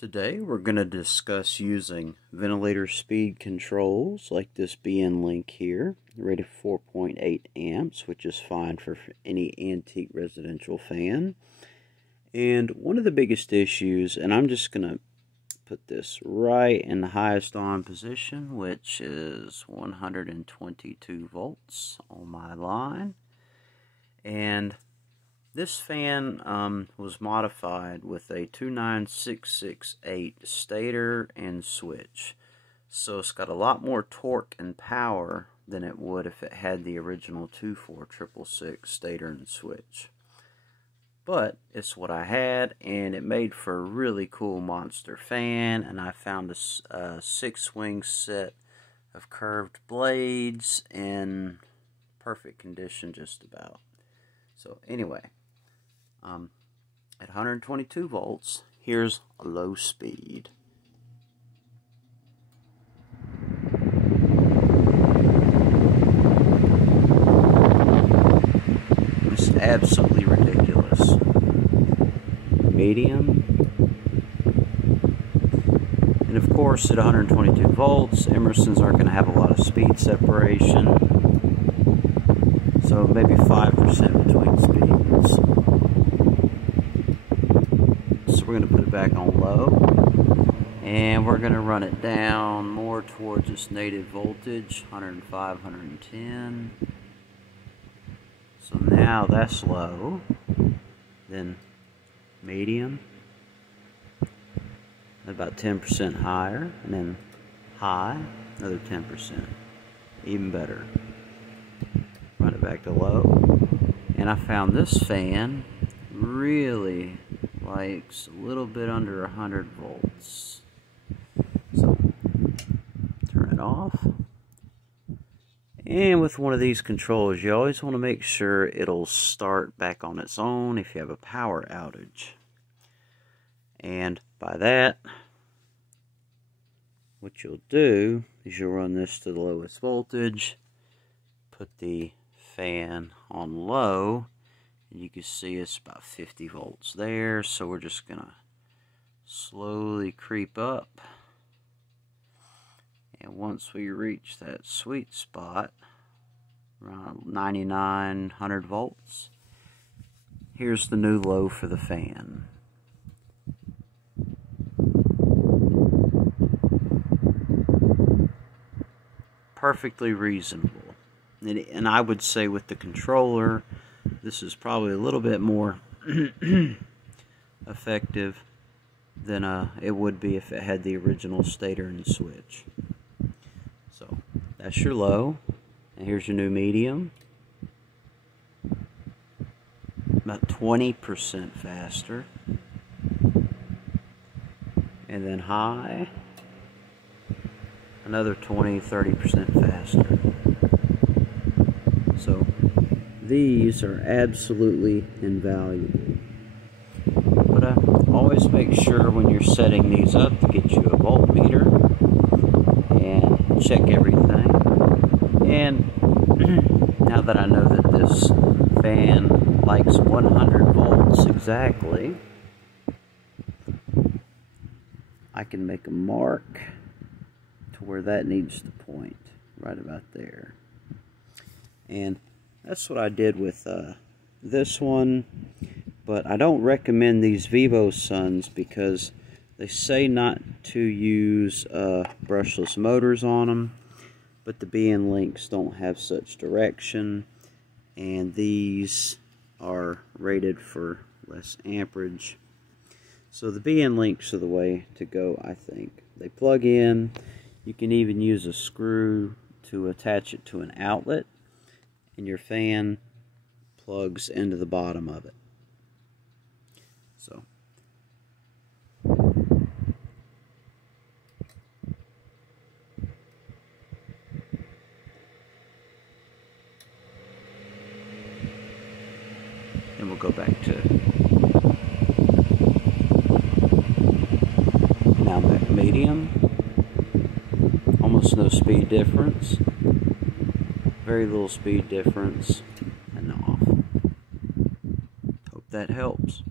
Today we're going to discuss using ventilator speed controls like this BN link here, rated 4.8 amps, which is fine for any antique residential fan. And one of the biggest issues, and I'm just going to put this right in the highest on position, which is 122 volts on my line. And this fan was modified with a 29668 stator and switch. So it's got a lot more torque and power than it would if it had the original 24666 stator and switch. But it's what I had, and it made for a really cool monster fan. And I found a 6-swing set of curved blades in perfect condition just about. So anyway, at 122 volts, here's a low speed. It's absolutely ridiculous. Medium. And of course, at 122 volts, Emersons aren't going to have a lot of speed separation. So maybe 5% between speeds. So we're going to put it back on low. And we're going to run it down more towards its native voltage, 105, 110. So now that's low. Then medium. About 10% higher. And then high, another 10%. Even better. Run it back to low, and I found this fan really likes a little bit under 100 volts. So turn it off, and with one of these controls you always want to make sure it'll start back on its own if you have a power outage. And by that, what you'll do is you'll run this to the lowest voltage, put the fan on low, and you can see it's about 50 volts there. So we're just gonna slowly creep up, and once we reach that sweet spot around 9900 volts, here's the new low for the fan. Perfectly reasonable. And I would say with the controller, this is probably a little bit more effective than it would be if it had the original stator and switch. So that's your low, and here's your new medium. About 20% faster. And then high, another 20-30% faster. So these are absolutely invaluable. But always make sure when you're setting these up to get you a voltmeter and check everything. And now that I know that this fan likes 100 volts exactly, I can make a mark to where that needs to point, right about there. And that's what I did with this one, but I don't recommend these Vivo Suns because they say not to use brushless motors on them, but the BN links don't have such direction, and these are rated for less amperage. So the BN links are the way to go, I think. They plug in. You can even use a screw to attach it to an outlet, and your fan plugs into the bottom of it. So then we'll go back to now back to medium. Almost no speed difference. Very little speed difference, and off. Hope that helps.